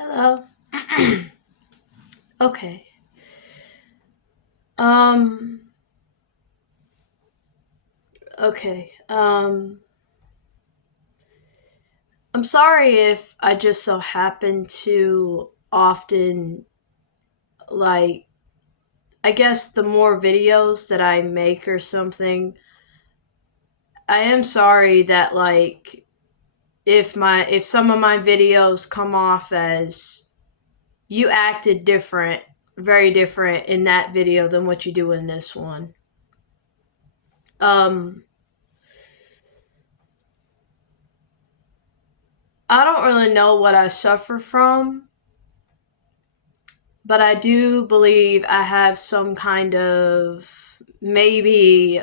Hello. Okay. Um. Okay. I'm sorry if I just so happen to often like. I guess the more videos that I make or something, I am sorry that if some of my videos come off as you acted different, very different in that video than what you do in this one. Um I don't really know what I suffer from, but I do believe I have some kind of maybe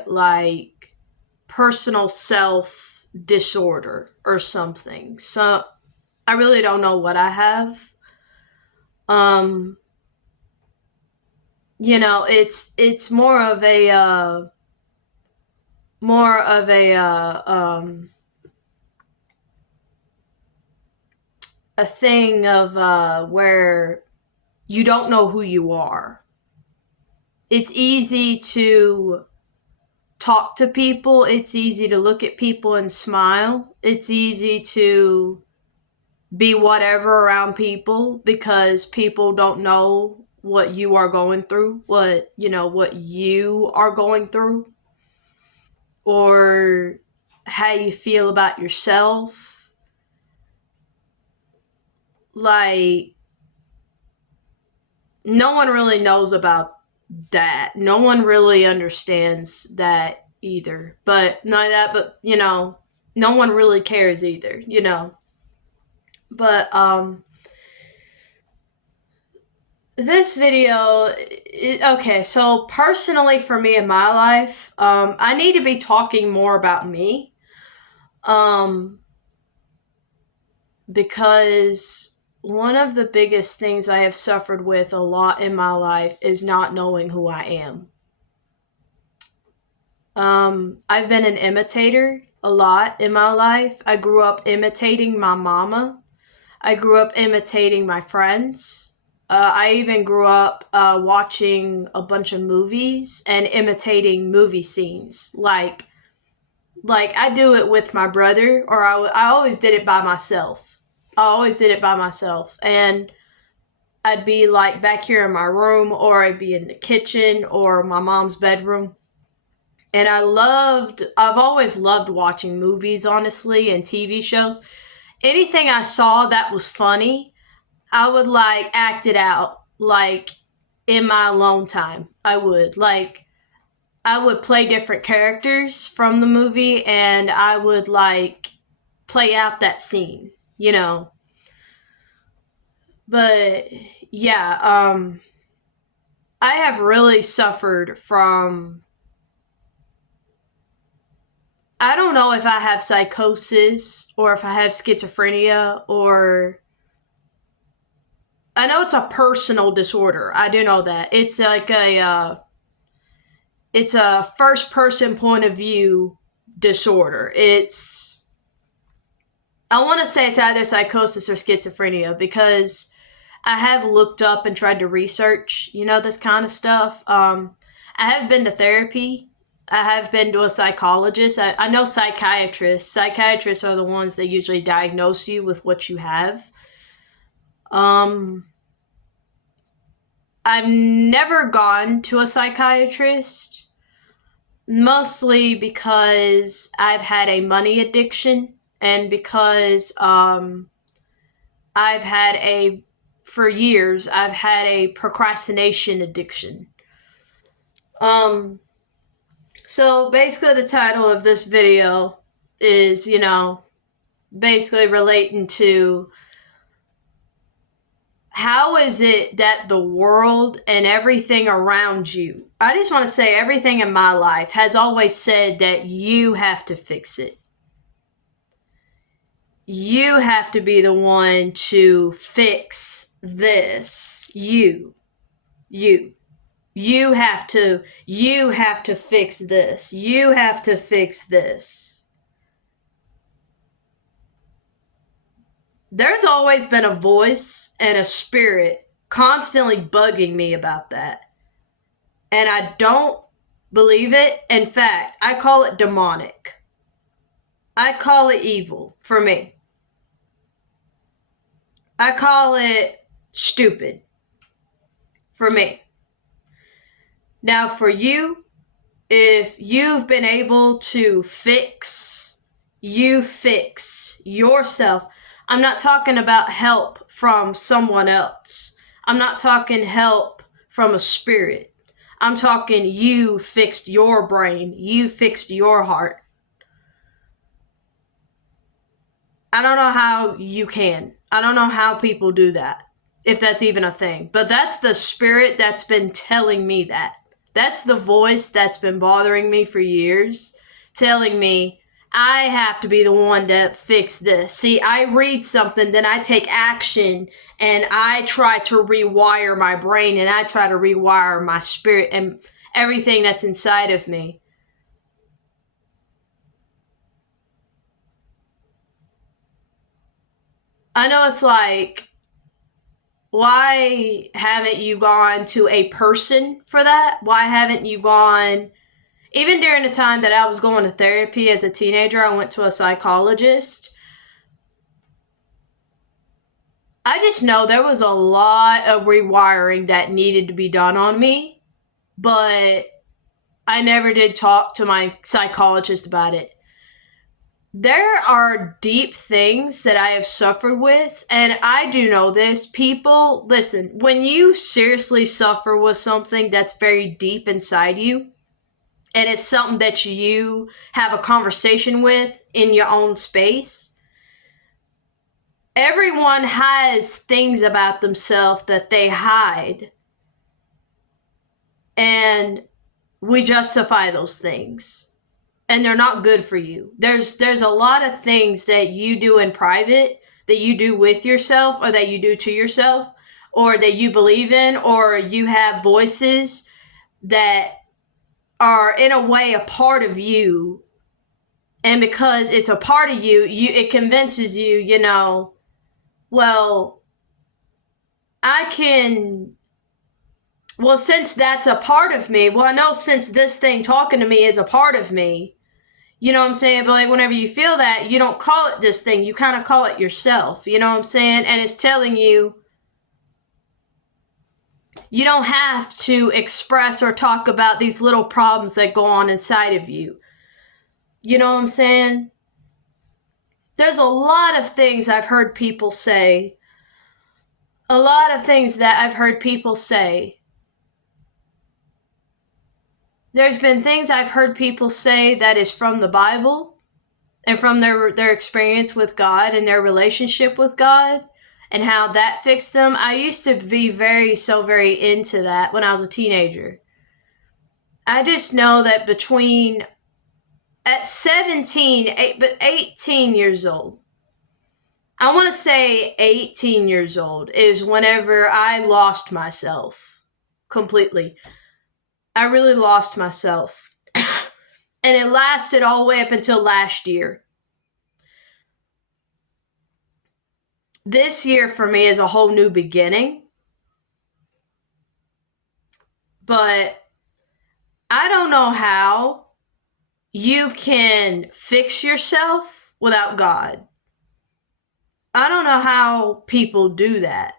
personal self disorder or something. So I really don't know what I have. Um it's more of a thing of where you don't know who you are. It's easy to talk to people. It's easy to look at people and smile. It's easy to be whatever around people because people don't know what you are going through, what you are going through, or how you feel about yourself. Like, no one really knows about that. No one really understands that either. But not that, but no one really cares either. But this video, okay, so personally for me in my life, I need to be talking more about me. Um because one of the biggest things I have suffered with a lot in my life is not knowing who I am. I've been an imitator a lot in my life. I grew up imitating my mama. I grew up imitating my friends. I even grew up watching a bunch of movies and imitating movie scenes. Like I do it with my brother, or I always did it by myself. I always did it by myself, and I'd be like back here in my room, or I'd be in the kitchen or my mom's bedroom. And I've always loved watching movies, honestly, and TV shows. Anything I saw that was funny, I would like act it out, like in my alone time. I would play different characters from the movie and I would like play out that scene, you know. But yeah, I have really suffered from, I don't know if I have psychosis or if I have schizophrenia, or I know it's a personal disorder. I do know that. It's a first person point of view disorder. I want to say it's either psychosis or schizophrenia because I have looked up and tried to research, this kind of stuff. I have been to therapy. I have been to a psychologist. I know psychiatrists. Psychiatrists are the ones that usually diagnose you with what you have. Um, I've never gone to a psychiatrist, mostly because I've had a money addiction and because I've had a for years I've had a procrastination addiction. Um so basically the title of this video is, basically relating to how is it that the world and everything around you, I just want to say everything in my life has always said that you have to fix it. You have to be the one to fix this. You. You have to fix this. You have to fix this. There's always been a voice and a spirit constantly bugging me about that. And I don't believe it. In fact, I call it demonic. I call it evil for me. I call it stupid for me. Now, for you, if you've been able to fix yourself. I'm not talking about help from someone else. I'm not talking help from a spirit. I'm talking you fixed your brain. You fixed your heart. I don't know how you can. I don't know how people do that, if that's even a thing. But that's the spirit that's been telling me that. That's the voice that's been bothering me for years, telling me I have to be the one to fix this. See, I read something, then I take action, and I try to rewire my brain, and I try to rewire my spirit and everything that's inside of me. I know it's like, why haven't you gone to a person for that? Why haven't you gone, even during the time that I was going to therapy as a teenager, I went to a psychologist. I just know there was a lot of rewiring that needed to be done on me, but I never did talk to my psychologist about it. There are deep things that I have suffered with, and I do know this. People, listen, when you seriously suffer with something that's very deep inside you, and it's something that you have a conversation with in your own space, everyone has things about themselves that they hide, and we justify those things. And they're not good for you. There's a lot of things that you do in private, that you do with yourself, or that you do to yourself, or that you believe in, or you have voices that are in a way a part of you. And because it's a part of you, it convinces you, well, I can, well, since that's a part of me, well, I know since this thing talking to me is a part of me, you know what I'm saying? But like whenever you feel that, you don't call it this thing. You kind of call it yourself. You know what I'm saying? And it's telling you you don't have to express or talk about these little problems that go on inside of you. You know what I'm saying? There's a lot of things I've heard people say. A lot of things that I've heard people say. There's been things I've heard people say that is from the Bible and from their experience with God and their relationship with God and how that fixed them. I used to be very into that when I was a teenager. I just know that at 18 years old, I want to say 18 years old is whenever I lost myself completely. I really lost myself. And it lasted all the way up until last year. This year for me is a whole new beginning. But I don't know how you can fix yourself without God. I don't know how people do that.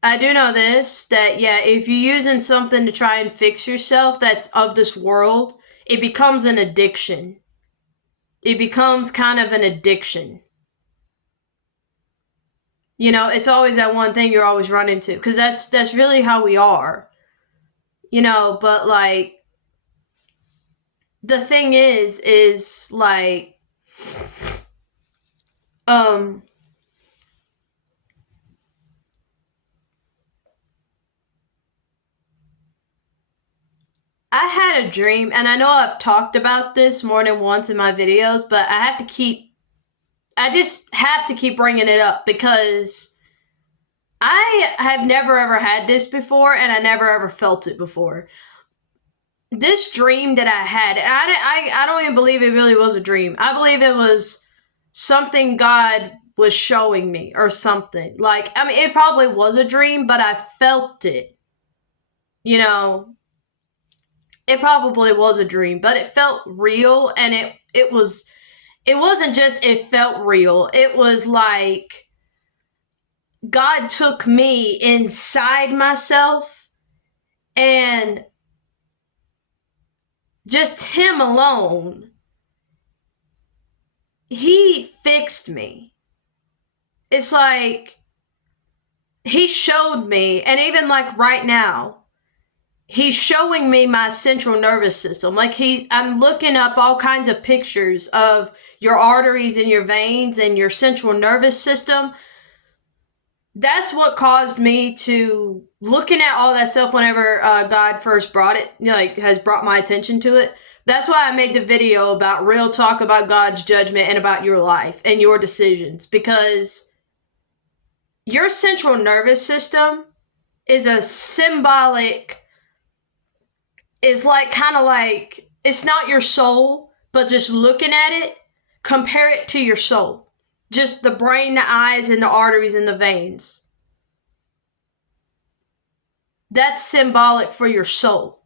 I do know this, that yeah, if you're using something to try and fix yourself that's of this world, it becomes an addiction. It becomes kind of an addiction. You know, it's always that one thing you're always running to, because that's really how we are. But like, the thing is like, I had a dream, and I know I've talked about this more than once in my videos, but I just have to keep bringing it up because I have never ever had this before, and I never ever felt it before. This dream that I had, I don't even believe it really was a dream. I believe it was something God was showing me or something. Like, I mean, it probably was a dream, but I felt it. You know, it probably was a dream, but it felt real, and it wasn't just it felt real. It was like God took me inside myself, and just him alone, he fixed me. It's like he showed me, and even like right now, he's showing me my central nervous system. Like I'm looking up all kinds of pictures of your arteries and your veins and your central nervous system. That's what caused me to looking at all that stuff whenever God first brought it, like has brought my attention to it. That's why I made the video about real talk about God's judgment and about your life and your decisions, because your central nervous system is a symbolic, is like kind of like, it's not your soul, but just looking at it, compare it to your soul. Just the brain, the eyes, and the arteries and the veins. That's symbolic for your soul.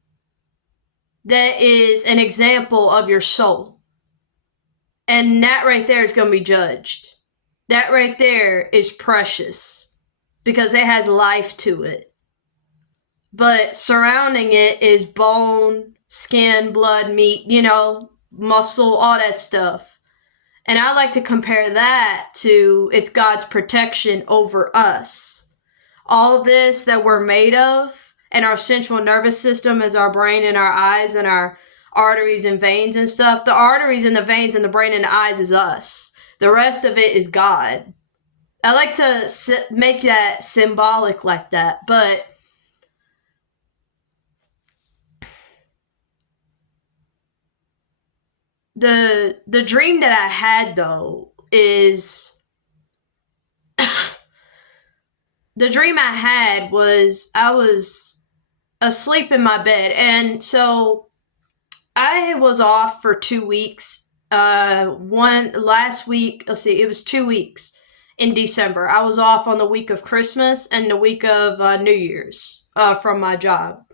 That is an example of your soul. And that right there is going to be judged. That right there is precious because it has life to it. But surrounding it is bone, skin, blood, meat, muscle, all that stuff. And I like to compare that to it's God's protection over us. All of this that we're made of, and our central nervous system is our brain and our eyes and our arteries and veins and stuff. The arteries and the veins and the brain and the eyes is us. The rest of it is God. I like to make that symbolic like that, but the dream that I had, though, is the dream I had was I was asleep in my bed, and so I was off for 2 weeks. Last week, it was 2 weeks in December. I was off on the week of Christmas and the week of New Year's from my job.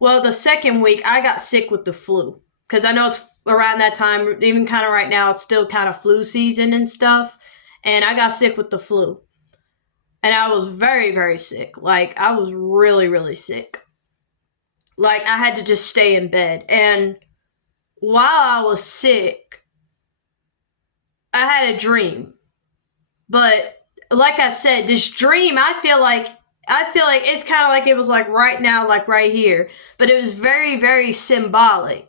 Well, the second week, I got sick with the flu, because I know it's around that time, even kind of right now, it's still kind of flu season and stuff, and I got sick with the flu. And I was very, very sick. Like, I was really, really sick. Like, I had to just stay in bed. And while I was sick, I had a dream. But like I said, this dream, I feel like it's kind of like it was like right now, like right here. But it was very, very symbolic.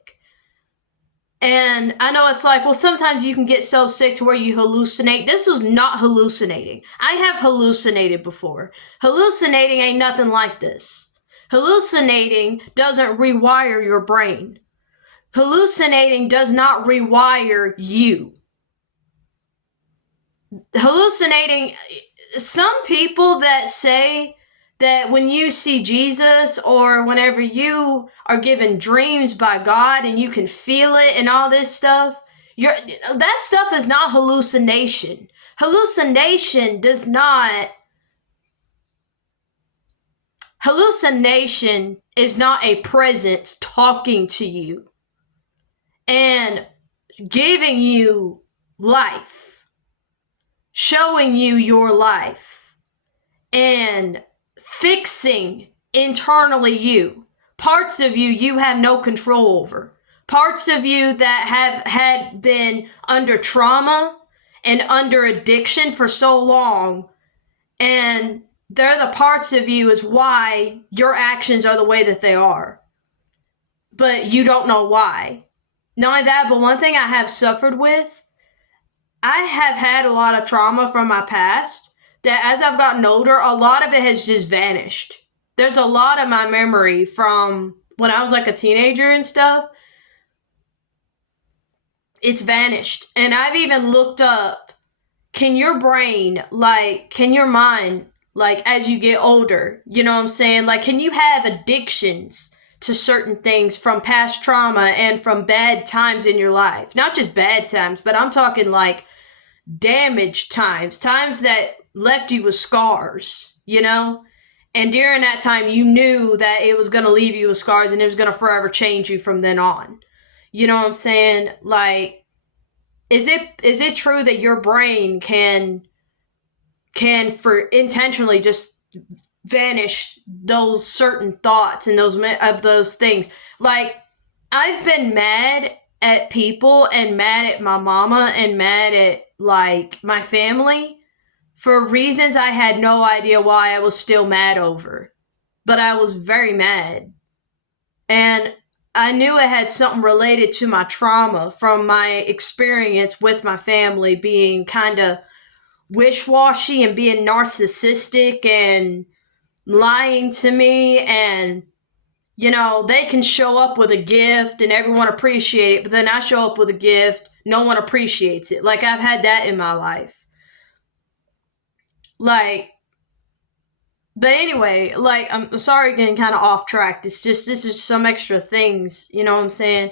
And I know it's like, well, sometimes you can get so sick to where you hallucinate. This was not hallucinating. I have hallucinated before. Hallucinating ain't nothing like this. Hallucinating doesn't rewire your brain. Hallucinating does not rewire you. Hallucinating, some people that say that when you see Jesus or whenever you are given dreams by God and you can feel it and all this stuff, that stuff is not hallucination. Hallucination is not a presence talking to you and giving you life, showing you your life, and fixing internally you. Parts of you have no control over. Parts of you that have had been under trauma and under addiction for so long, and they're the parts of you is why your actions are the way that they are. But you don't know why. Not only that, but one thing I have suffered with, I have had a lot of trauma from my past that as I've gotten older, a lot of it has just vanished. There's a lot of my memory from when I was like a teenager and stuff. It's vanished. And I've even looked up, can your mind, like as you get older, you know what I'm saying? Like, can you have addictions to certain things from past trauma and from bad times in your life? Not just bad times, but I'm talking like damaged times, times that left you with scars, you know? And during that time, you knew that it was going to leave you with scars and it was going to forever change you from then on. You know what I'm saying? Like, is it true that your brain can for intentionally just vanish those certain thoughts and those things? Like, I've been mad at people and mad at my mama and mad at like my family for reasons I had no idea why I was still mad over. But I was very mad. And I knew it had something related to my trauma from my experience with my family being kind of wish-washy and being narcissistic and lying to me. And you know, they can show up with a gift and everyone appreciate it, but then I show up with a gift, no one appreciates it. Like, I've had that in my life. Like, but anyway, like, I'm sorry getting kind of off track. It's just, this is some extra things, you know what I'm saying?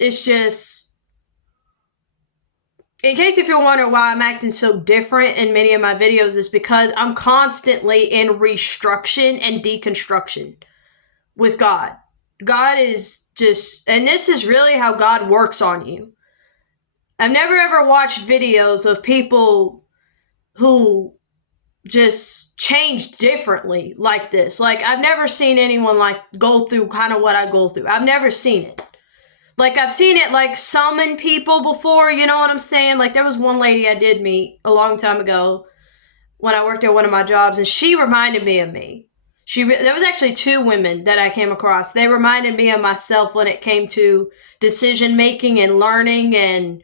It's just, in case if you're wondering why I'm acting so different in many of my videos, is because I'm constantly in restruction and deconstruction with God. God is just, and this is really how God works on you. I've never ever watched videos of people who just change differently like this. Like, I've never seen anyone like go through kind of what I go through. I've never seen it. Like, I've seen it, like, summon people before, you know what I'm saying? Like, there was one lady I did meet a long time ago when I worked at one of my jobs, and she reminded me of me. There was actually two women that I came across. They reminded me of myself when it came to decision-making and learning and,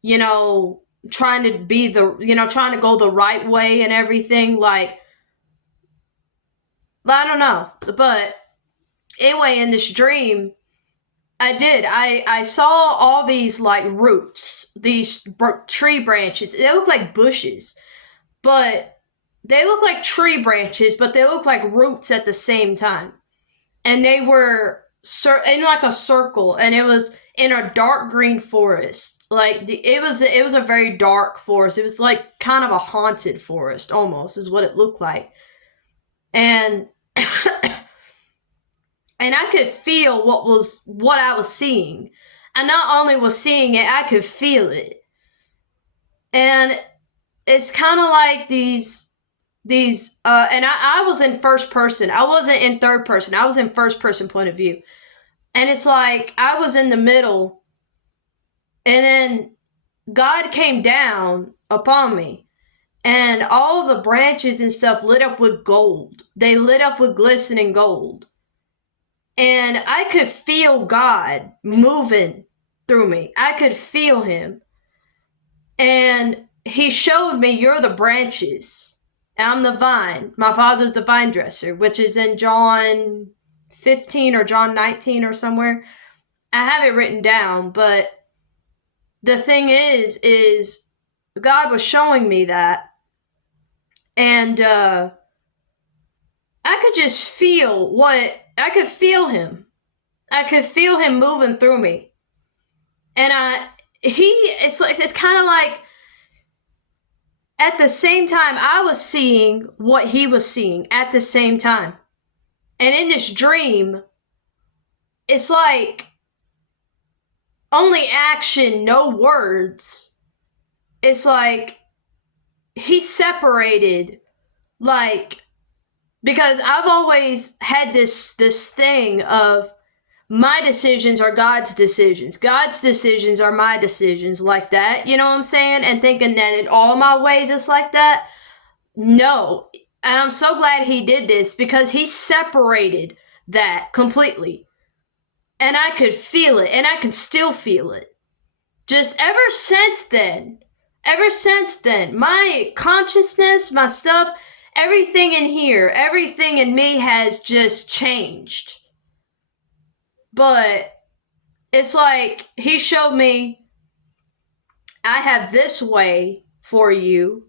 you know, trying to trying to go the right way and everything. Like, I don't know. But anyway, in this dream, I saw all these like roots, these tree branches. They look like bushes, but they look like tree branches, but they look like roots at the same time. And they were in like a circle, and it was in a dark green forest. Like, it was a very dark forest. It was like kind of a haunted forest almost, is what it looked like. And and I could feel what I was seeing. I not only was seeing it, I could feel it. And it's kind of like these and I was in first person. I wasn't in third person. I was in first person point of view. And it's like I was in the middle, and then God came down upon me, and all the branches and stuff lit up with gold. They lit up with glistening gold. And I could feel God moving through me. I could feel him. And he showed me, you're the branches. I'm the vine. My father's the vine dresser, which is in John 15 or John 19 or somewhere. I have it written down, but the thing is God was showing me that. And I could just feel I could feel him. I could feel him moving through me. And it's kind of like at the same time I was seeing what he was seeing at the same time. And in this dream, it's like only action, no words. It's like he separated, like, because I've always had this thing of my decisions are God's decisions. God's decisions are my decisions, like that. You know what I'm saying? And thinking that in all my ways it's like that. No. And I'm so glad he did this, because he separated that completely. And I could feel it, and I can still feel it. Just ever since then, my consciousness, my stuff, everything in here, everything in me has just changed. But it's like he showed me, I have this way for you.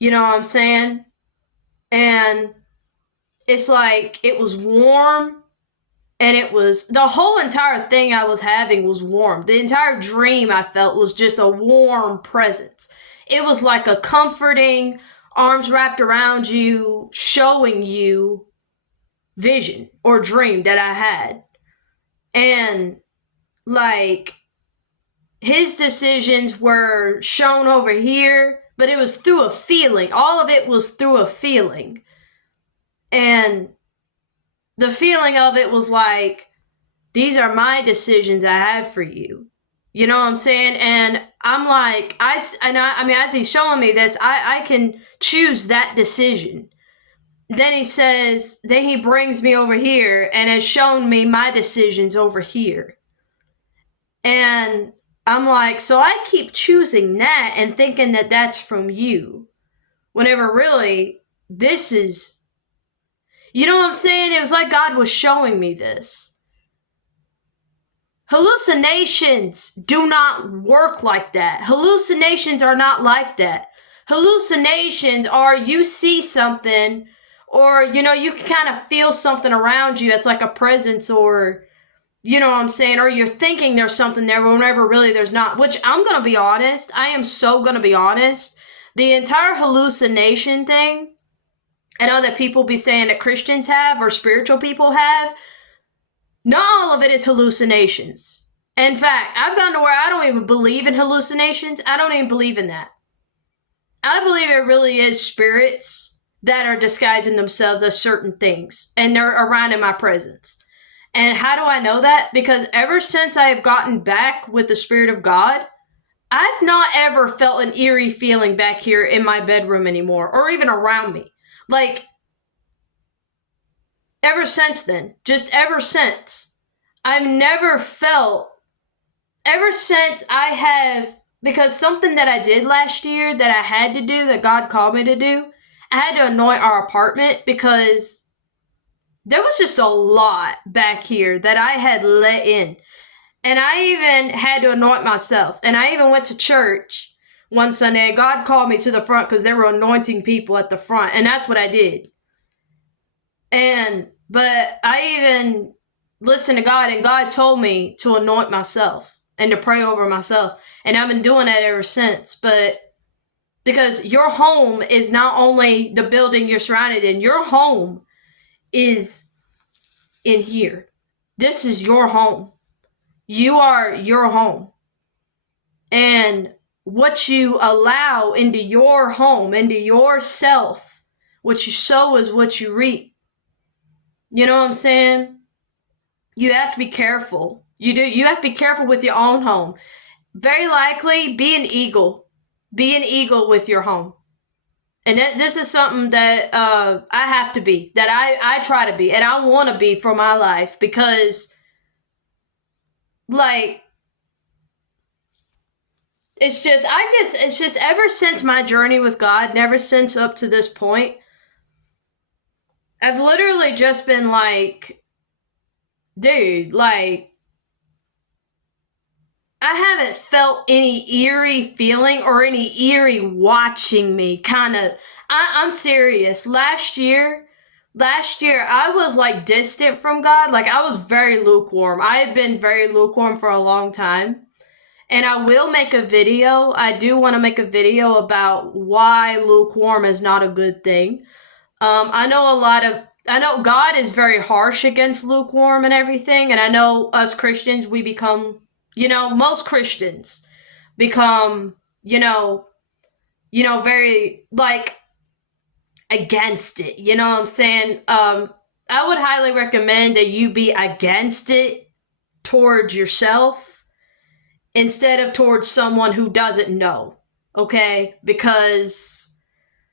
You know what I'm saying? And it's like it was warm And it was, the whole entire thing I was having was warm. The entire dream I felt was just a warm presence. It was like a comforting, arms wrapped around you, showing you vision or dream that I had. And like, his decisions were shown over here, but it was through a feeling. All of it was through a feeling. And the feeling of it was like, these are my decisions I have for you. You know what I'm saying? And I'm like, I mean, as he's showing me this, I can choose that decision. Then he says, then he brings me over here and has shown me my decisions over here. And I'm like, so I keep choosing that and thinking that that's from you. Whenever really, this is, you know what I'm saying? It was like God was showing me this. Hallucinations do not work like that. Hallucinations are not like that. Hallucinations are you see something, or, you know, you can kind of feel something around you that's like a presence, or, you know what I'm saying, or you're thinking there's something there whenever really there's not, which I'm going to be honest. I am so going to be honest. The entire hallucination thing, I know that people be saying that Christians have or spiritual people have. Not all of it is hallucinations. In fact, I've gotten to where I don't even believe in hallucinations. I don't even believe in that. I believe it really is spirits that are disguising themselves as certain things, and they're around in my presence. And how do I know that? Because ever since I have gotten back with the Spirit of God, I've not ever felt an eerie feeling back here in my bedroom anymore, or even around me. Like, ever since then, just ever since, I've never felt, ever since I have, because something that I did last year that I had to do, that God called me to do, I had to anoint our apartment because there was just a lot back here that I had let in. And I even had to anoint myself. And I even went to church one Sunday, and God called me to the front because they were anointing people at the front. And that's what I did. But I even listened to God, and God told me to anoint myself and to pray over myself. And I've been doing that ever since. But because your home is not only the building you're surrounded in, your home is in here. This is your home. You are your home. And what you allow into your home, into yourself, what you sow is what you reap. You know what I'm saying? You have to be careful. You do. You have to be careful with your own home. Very likely, be an eagle. Be an eagle with your home. And this is something that I have to be, that I try to be, and I want to be for my life, because, like, it's just ever since my journey with God, and ever since up to this point, I've literally just been like, dude, like, I haven't felt any eerie feeling or any eerie watching me kind of. I'm serious. Last year, I was like distant from God. Like, I was very lukewarm. I had been very lukewarm for a long time. And I will make a video. I do want to make a video about why lukewarm is not a good thing. I know God is very harsh against lukewarm and everything. And I know us Christians, we become, most Christians become, very, like, against it. You know what I'm saying? I would highly recommend that you be against it towards yourself instead of towards someone who doesn't know. Okay? Because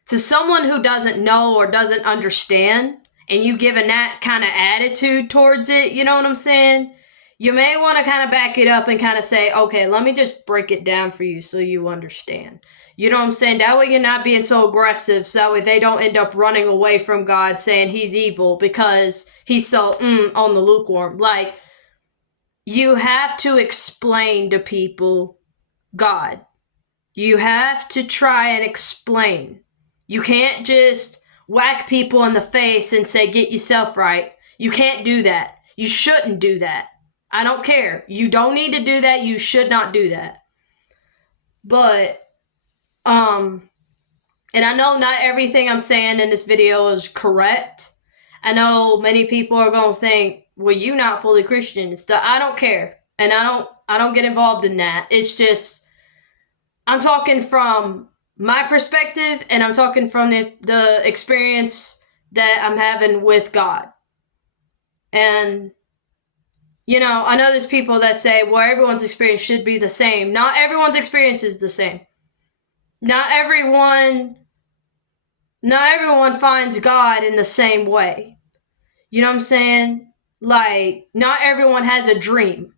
to someone who doesn't know or doesn't understand, and you giving that kind of attitude towards it, you know what I'm saying? You may want to kind of back it up and kind of say, okay, let me just break it down for you so you understand. You know what I'm saying? That way you're not being so aggressive, so that way they don't end up running away from God saying he's evil because he's so on the lukewarm. Like, you have to explain to people God. You have to try and explain. You can't just whack people in the face and say, get yourself right. You can't do that. You shouldn't do that. I don't care. You don't need to do that. You should not do that. But, and I know not everything I'm saying in this video is correct. I know many people are going to think, well, you not fully Christian and stuff. I don't care. And I don't get involved in that. It's just, I'm talking from my perspective, and I'm talking from the experience that I'm having with God. And, you know, I know there's people that say, well, everyone's experience should be the same. Not everyone's experience is the same. Not everyone finds God in the same way. You know what I'm saying? Like, not everyone has a dream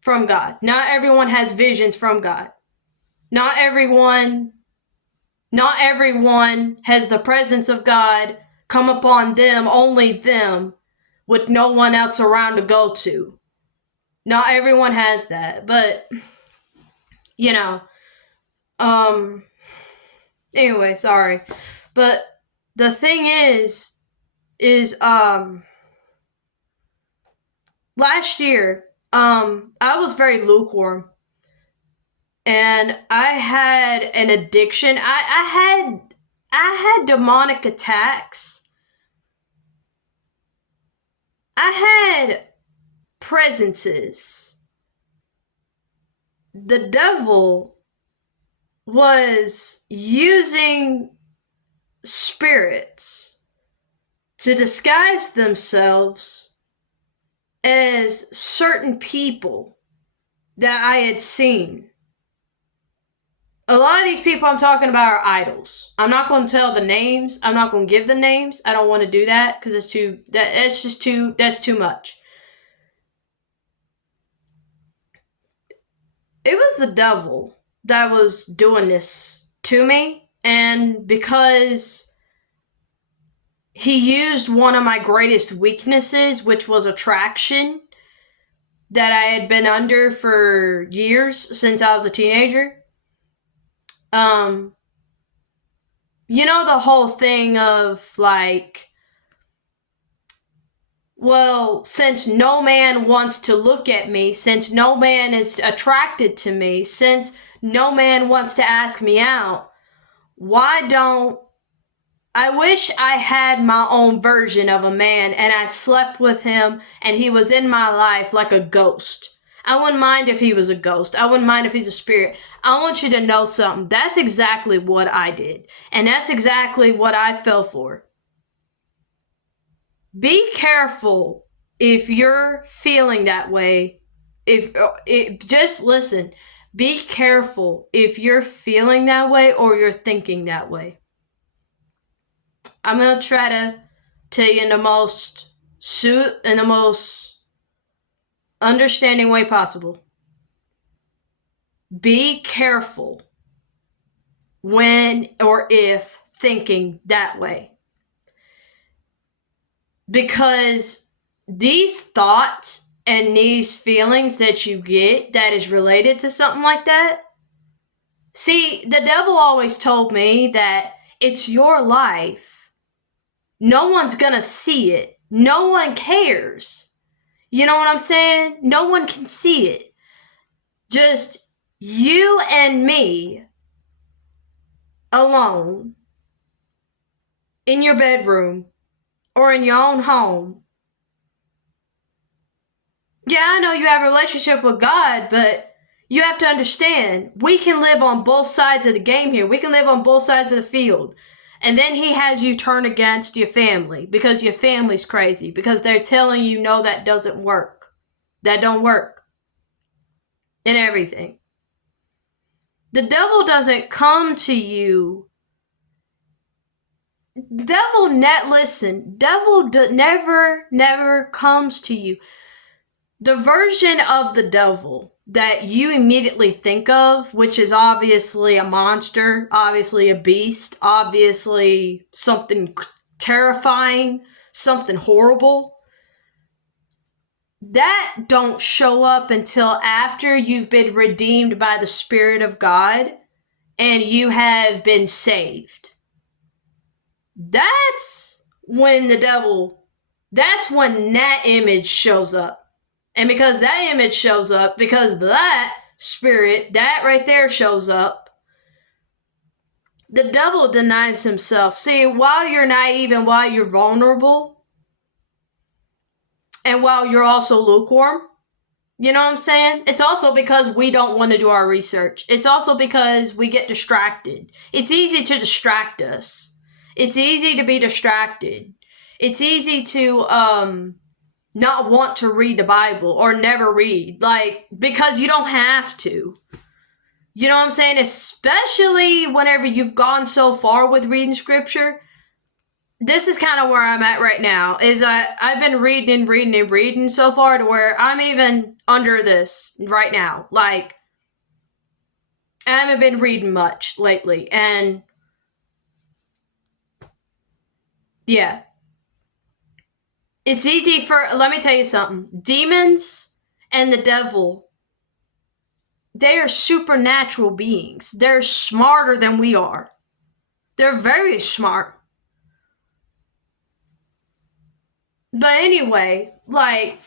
from God. Not everyone has visions from God. Not everyone has the presence of God come upon them, only them, with no one else around to go to. Not everyone has that, but, you know, anyway, sorry. But the thing is, last year, I was very lukewarm. And I had an addiction. I had demonic attacks. I had presences. The devil was using spirits to disguise themselves as certain people that I had seen. A lot of these people I'm talking about are idols. I'm not going to tell the names. I'm not going to give the names. I don't want to do that because that's too much. It was the devil that was doing this to me, and because he used one of my greatest weaknesses, which was attraction, that I had been under for years since I was a teenager. You know, the whole thing of like, well, since no man wants to look at me, since no man is attracted to me, since no man wants to ask me out, why don't I wish I had my own version of a man and I slept with him and he was in my life like a ghost. I wouldn't mind if he was a ghost. I wouldn't mind if he's a spirit. I want you to know something. That's exactly what I did. And that's exactly what I fell for. Be careful if you're feeling that way. Just listen. Be careful if you're feeling that way or you're thinking that way. I'm going to try to tell you in the most understanding way possible. Be careful when or if thinking that way. Because these thoughts and these feelings that you get that is related to something like that, see, the devil always told me that it's your life. No one's gonna see it. No one cares. You know what I'm saying? No one can see it. Just you and me alone in your bedroom or in your own home. Yeah, I know you have a relationship with God, but you have to understand, we can live on both sides of the game here. We can live on both sides of the field. And then he has you turn against your family because your family's crazy, because they're telling you, no, that doesn't work. That don't work. And everything. The devil doesn't come to you. Devil never comes to you. The version of the devil that you immediately think of, which is obviously a monster, obviously a beast, obviously something terrifying, something horrible, that don't show up until after you've been redeemed by the Spirit of God and you have been saved. That's when the devil that's when that image shows up. And because that image shows up, because that spirit, that right there shows up, the devil denies himself. See, while you're naive and while you're vulnerable, and while you're also lukewarm, you know what I'm saying? It's also because we don't want to do our research. It's also because we get distracted. It's easy to distract us. It's easy to be distracted. It's easy to not want to read the Bible or never read, like, because you don't have to. You know what I'm saying? Especially whenever you've gone so far with reading scripture. This is kind of where I'm at right now, is I've been reading so far to where I'm even under this right now. Like, I haven't been reading much lately, and yeah. It's easy let me tell you something. Demons and the devil, they are supernatural beings. They're smarter than we are. They're very smart. But anyway, like,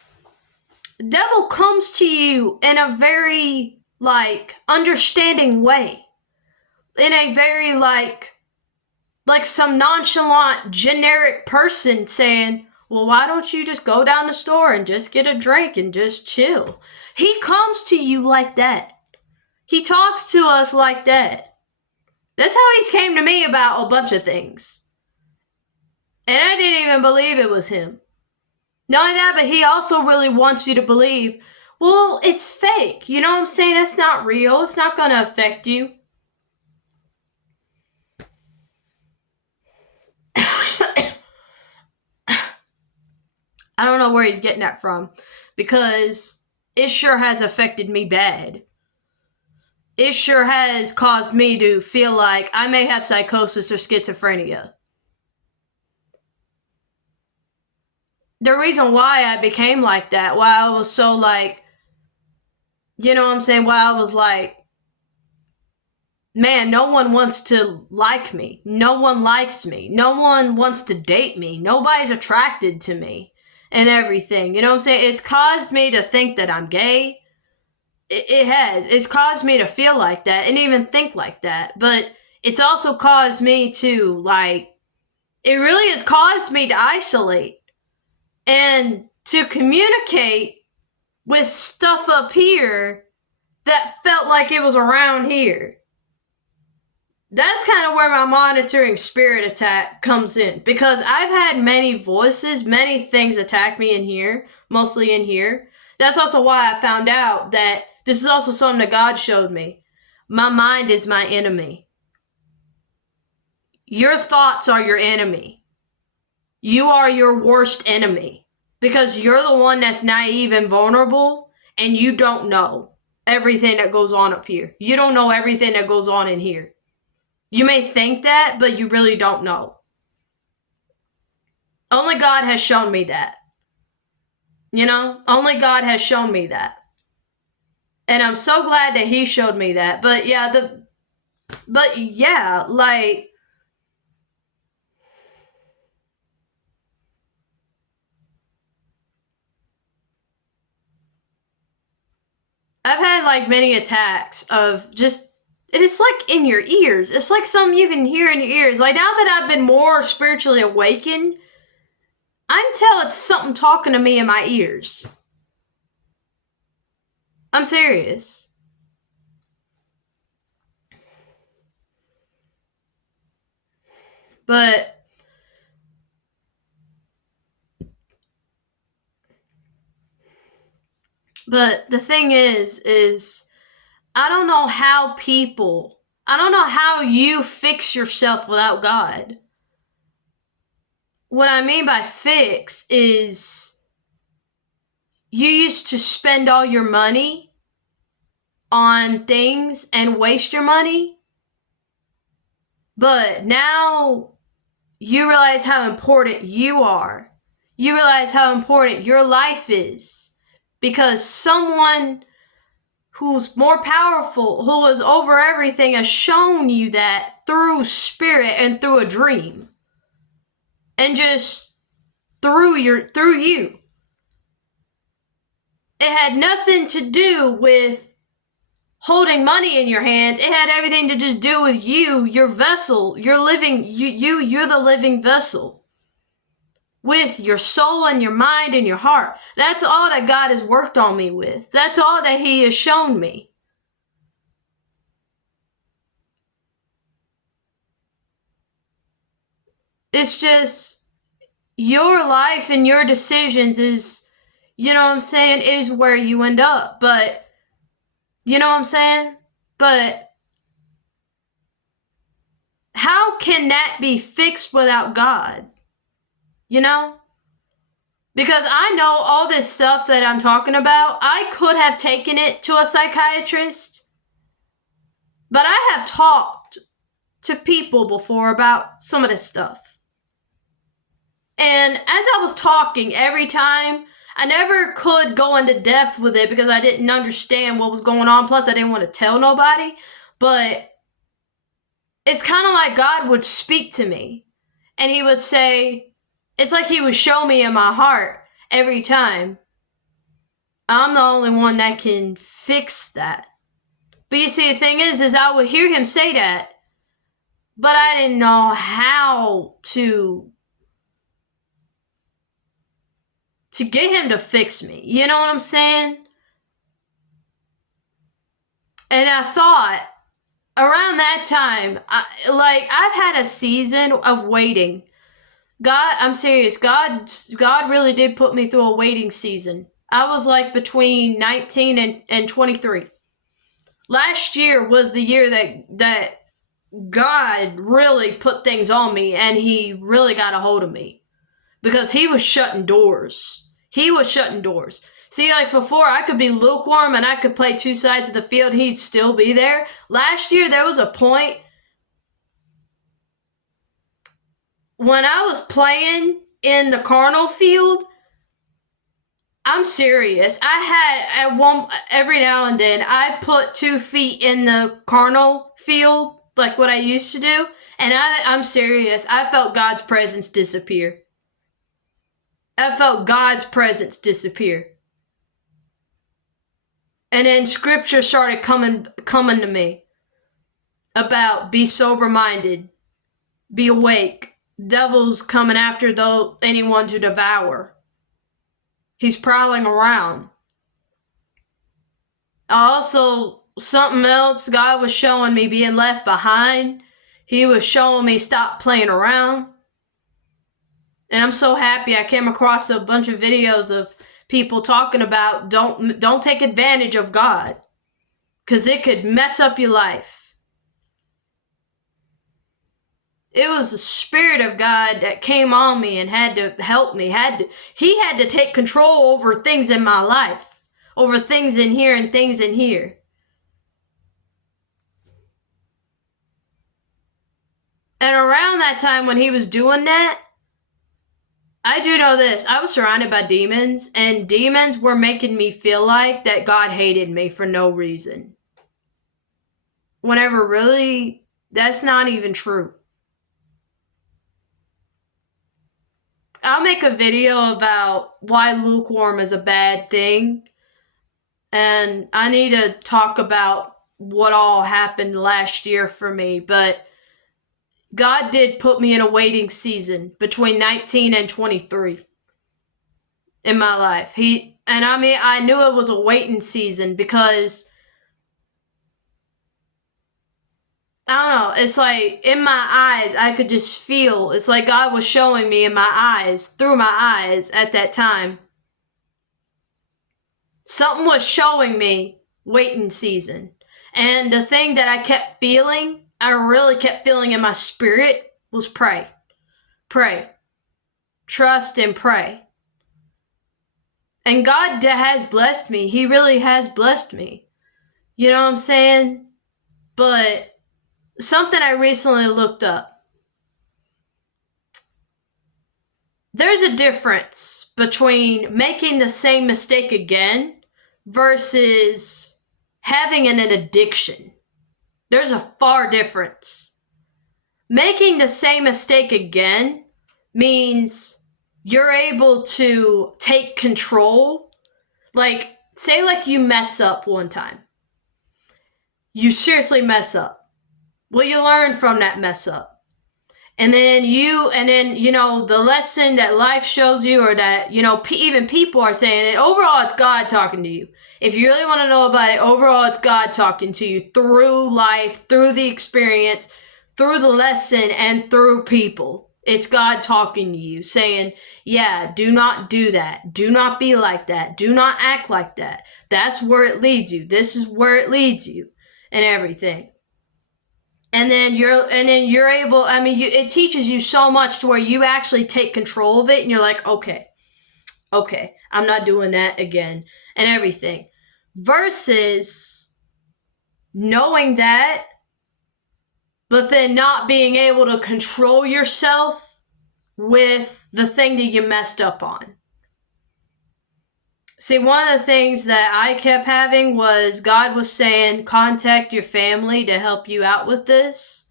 devil comes to you in a very, like, understanding way. In a very, like some nonchalant, generic person saying, well, why don't you just go down the store and just get a drink and just chill? He comes to you like that. He talks to us like that. That's how he's came to me about a bunch of things. And I didn't even believe it was him. Not only that, but he also really wants you to believe, well, it's fake. You know what I'm saying? That's not real. It's not going to affect you. I don't know where he's getting that from, because it sure has affected me bad. It sure has caused me to feel like I may have psychosis or schizophrenia. The reason why I became like that, why I was so, like, you know what I'm saying, why I was like, man, no one wants to like me. No one likes me. No one wants to date me. Nobody's attracted to me and everything. You know what I'm saying? It's caused me to think that I'm gay. It has. It's caused me to feel like that and even think like that. But it's also caused me to, like, it really has caused me to isolate and to communicate with stuff up here that felt like it was around here. That's kind of where my monitoring spirit attack comes in, because I've had many voices, many things attack me in here, mostly in here. That's also why I found out that this is also something that God showed me. My mind is my enemy. Your thoughts are your enemy. You are your worst enemy, because you're the one that's naive and vulnerable, and you don't know everything that goes on up here. You don't know everything that goes on in here. You may think that, but you really don't know. Only God has shown me that. You know? Only God has shown me that. And I'm so glad that he showed me that. But yeah, like, I've had, like, many attacks of just, it's like in your ears. It's like something you can hear in your ears. Like, now that I've been more spiritually awakened, I can tell it's something talking to me in my ears. I'm serious. But the thing is I don't know how you fix yourself without God. What I mean by fix is you used to spend all your money on things and waste your money, but now you realize how important you are. You realize how important your life is, because someone who's more powerful, who is over everything, has shown you that through spirit and through a dream. And just through you. It had nothing to do with holding money in your hands. It had everything to just do with you, your vessel. You're the living vessel. With your soul and your mind and your heart. That's all that God has worked on me with. That's all that He has shown me. It's just your life and your decisions is, you know what I'm saying, is where you end up. But, you know what I'm saying? But how can that be fixed without God? You know? Because I know all this stuff that I'm talking about, I could have taken it to a psychiatrist. But I have talked to people before about some of this stuff. And as I was talking every time, I never could go into depth with it because I didn't understand what was going on. Plus, I didn't want to tell nobody. But it's kind of like God would speak to me. And He would say, it's like He would show me in my heart every time. I'm the only one that can fix that. But you see, the thing is I would hear Him say that. But I didn't know how to get Him to fix me. You know what I'm saying? And I thought, around that time, I've had a season of waiting. God, I'm serious. God really did put me through a waiting season. I was like between 19 and 23. Last year was the year that God really put things on me, and He really got a hold of me. Because He was shutting doors. He was shutting doors. See, like before, I could be lukewarm and I could play two sides of the field. He'd still be there. Last year, there was a point when I was playing in the carnal field. I'm serious. I had every now and then, I put 2 feet in the carnal field, like what I used to do. And I'm serious. I felt God's presence disappear. I felt God's presence disappear. And then scripture started coming to me about be sober-minded, be awake. Devil's coming after anyone to devour. He's prowling around. Also, something else God was showing me, being left behind. He was showing me stop playing around. And I'm so happy I came across a bunch of videos of people talking about don't take advantage of God, because it could mess up your life. It was the Spirit of God that came on me and had to help me. He had to take control over things in my life, over things in here and things in here. And around that time when He was doing that, I do know this. I was surrounded by demons, and demons were making me feel like that God hated me for no reason. Whenever really, that's not even true. I'll make a video about why lukewarm is a bad thing. And I need to talk about what all happened last year for me. But God did put me in a waiting season between 19 and 23 in my life. I knew it was a waiting season because, I don't know, it's like in my eyes, I could just feel, it's like God was showing me in my eyes, through my eyes at that time. Something was showing me waiting season. And the thing that I kept feeling, I really kept feeling in my spirit, was pray. Pray. Trust and pray. And God has blessed me. He really has blessed me. You know what I'm saying? But something I recently looked up. There's a difference between making the same mistake again versus having an addiction. There's a far difference. Making the same mistake again means you're able to take control. Like, say like you mess up one time. You seriously mess up. Well, you learn from that mess up. And then the lesson that life shows you, or that, even people are saying it, overall, it's God talking to you. If you really want to know about it, overall, it's God talking to you through life, through the experience, through the lesson, and through people. It's God talking to you, saying, yeah, do not do that. Do not be like that. Do not act like that. That's where it leads you. This is where it leads you, and everything. And then you're able, it teaches you so much to where you actually take control of it, and you're like, okay, I'm not doing that again, and everything. Versus knowing that, but then not being able to control yourself with the thing that you messed up on. See, one of the things that I kept having was God was saying, contact your family to help you out with this.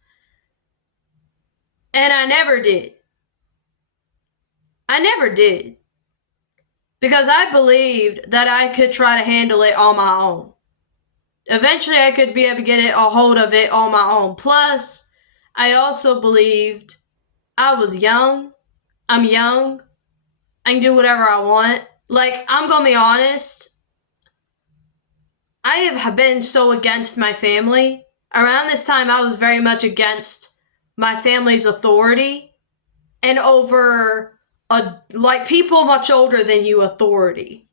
And I never did. Because I believed that I could try to handle it on my own. Eventually, I could be able to get a hold of it on my own. Plus, I also believed I was young. I'm young. I can do whatever I want. Like, I'm going to be honest. I have been so against my family. Around this time, I was very much against my family's authority and over people much older than you authority.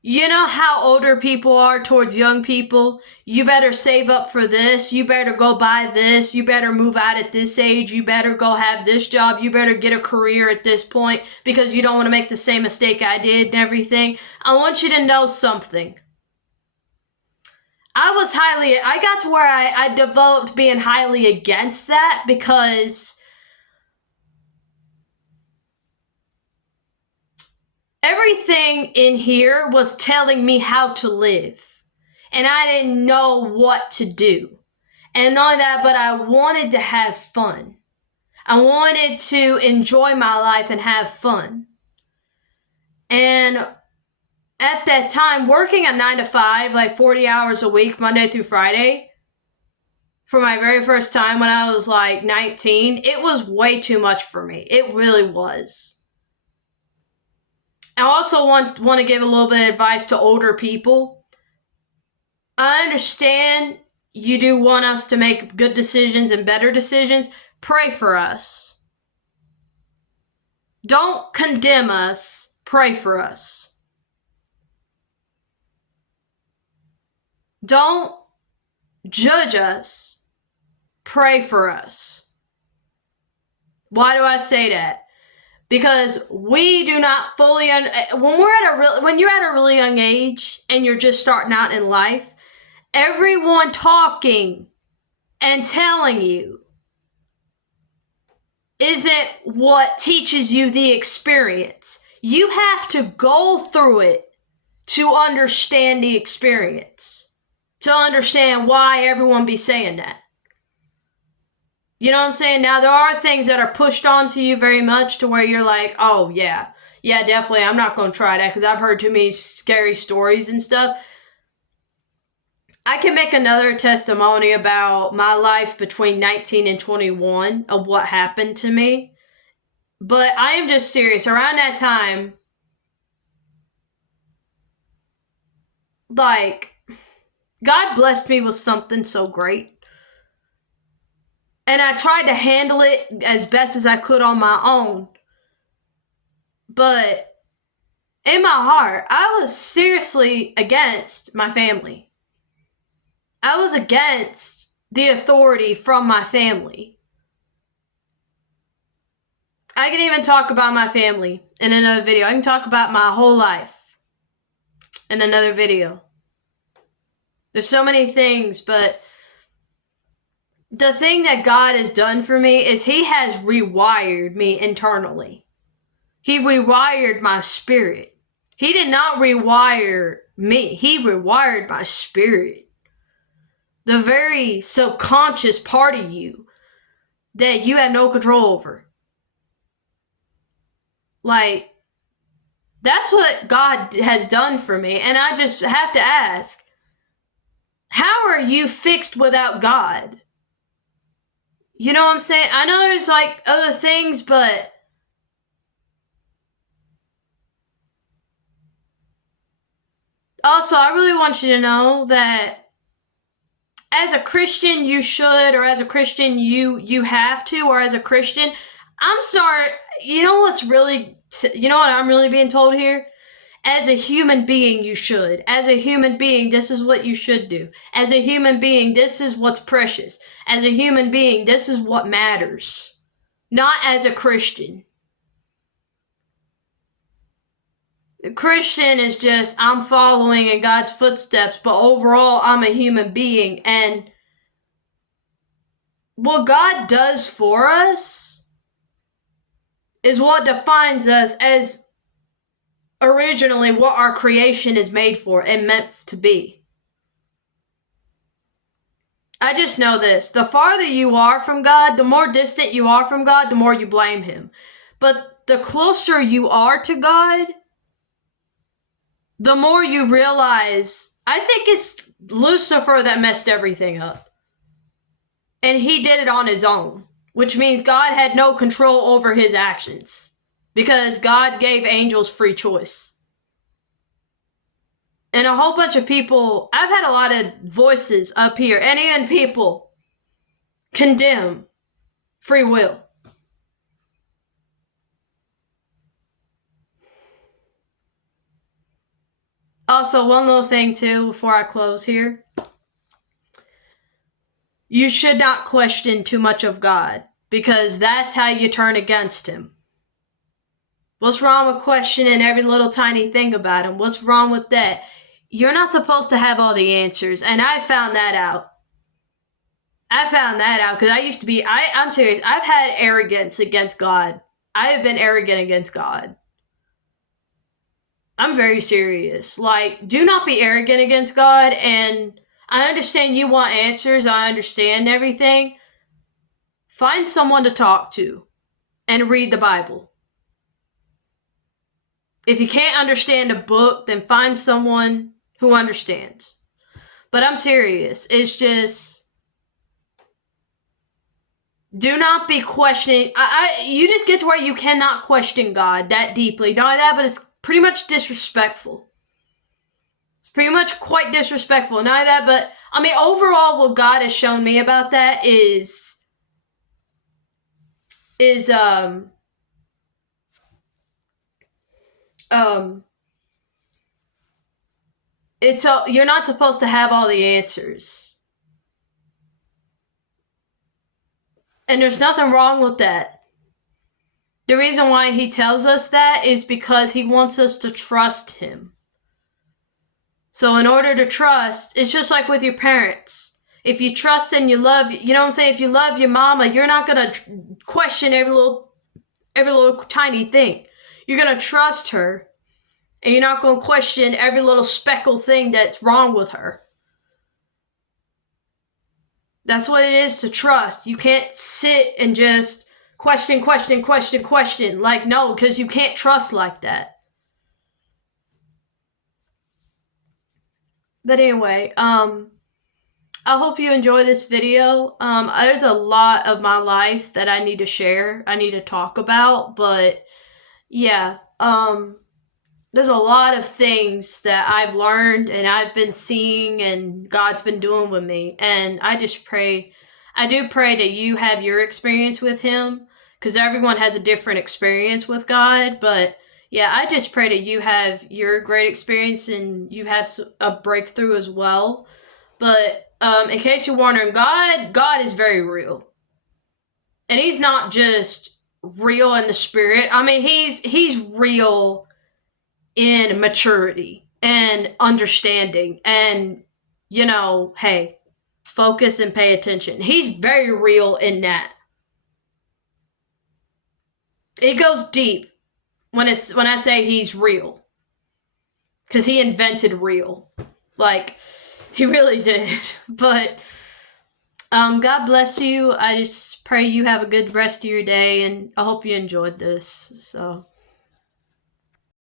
You know how older people are towards young people? You better save up for this. You better go buy this. You better move out at this age. You better go have this job. You better get a career at this point because you don't want to make the same mistake I did and everything. I want you to know something. I got to where I developed being highly against that because everything in here was telling me how to live, and I didn't know what to do. And not only that, but I wanted to have fun. I wanted to enjoy my life and have fun. And at that time, working a 9 to 5, like 40 hours a week, Monday through Friday, for my very first time when I was like 19, it was way too much for me. It really was. I also want to give a little bit of advice to older people. I understand you do want us to make good decisions and better decisions. Pray for us. Don't condemn us. Pray for us. Don't judge us. Pray for us. Why do I say that? Because we do not fully when you're at a really young age and you're just starting out in life, everyone talking and telling you isn't what teaches you the experience. You have to go through it to understand the experience, to understand why everyone be saying that. You know what I'm saying? Now, there are things that are pushed onto you very much to where you're like, oh, yeah, definitely, I'm not going to try that because I've heard too many scary stories and stuff. I can make another testimony about my life between 19 and 21 of what happened to me. But I am just serious. Around that time, like, God blessed me with something so great. And I tried to handle it as best as I could on my own. But in my heart, I was seriously against my family. I was against the authority from my family. I can even talk about my family in another video. I can talk about my whole life in another video. There's so many things, but the thing that God has done for me is He has rewired me internally. He rewired my spirit. He did not rewire me. He rewired my spirit. The very subconscious part of you that you have no control over. Like, that's what God has done for me. And I just have to ask, how are you fixed without God? You know what I'm saying? I know there's like other things, but also I really want you to know that as a Christian you should, or as a Christian you have to, or as a Christian, I'm sorry, you know what's really, you know what I'm really being told here? As a human being, you should. As a human being, this is what you should do. As a human being, this is what's precious. As a human being, this is what matters. Not as a Christian. A Christian is just, I'm following in God's footsteps, but overall, I'm a human being. And what God does for us is what defines us as originally what our creation is made for and meant to be. I just know this. The farther you are from God, the more distant you are from God, the more you blame Him. But the closer you are to God, the more you realize, I think it's Lucifer that messed everything up. And he did it on his own, which means God had no control over his actions because God gave angels free choice. And a whole bunch of people, I've had a lot of voices up here, and even people condemn free will. Also, one little thing too before I close here. You should not question too much of God, because that's how you turn against Him. What's wrong with questioning every little tiny thing about Him? What's wrong with that? You're not supposed to have all the answers, and I found that out. I found that out because I used to be, I'm serious, I've had arrogance against God. I have been arrogant against God. I'm very serious. Like, do not be arrogant against God, and I understand you want answers, I understand everything. Find someone to talk to and read the Bible. If you can't understand a book, then find someone who understands. But I'm serious. It's just, do not be questioning. You just get to where you cannot question God that deeply. Not only that, but it's pretty much disrespectful. It's pretty much quite disrespectful. Not only that, but I mean, overall, what God has shown me about that is it's you're not supposed to have all the answers. And there's nothing wrong with that. The reason why He tells us that is because He wants us to trust Him. So in order to trust, it's just like with your parents. If you trust and you love, you know what I'm saying? If you love your mama, you're not going to question every little tiny thing. You're going to trust her, and you're not going to question every little speckle thing that's wrong with her. That's what it is to trust. You can't sit and just question. Like, no, because you can't trust like that. But anyway, I hope you enjoy this video. There's a lot of my life that I need to share. I need to talk about, but yeah, there's a lot of things that I've learned and I've been seeing and God's been doing with me. And I do pray that you have your experience with Him, because everyone has a different experience with God. But yeah, I just pray that you have your great experience and you have a breakthrough as well. But in case you're wondering, God is very real. And He's not just real in the spirit. I mean, He's real in maturity and understanding and, hey, focus and pay attention. He's very real in that. It goes deep when I say He's real, because He invented real. Like, He really did. But God bless you. I just pray you have a good rest of your day, and I hope you enjoyed this. So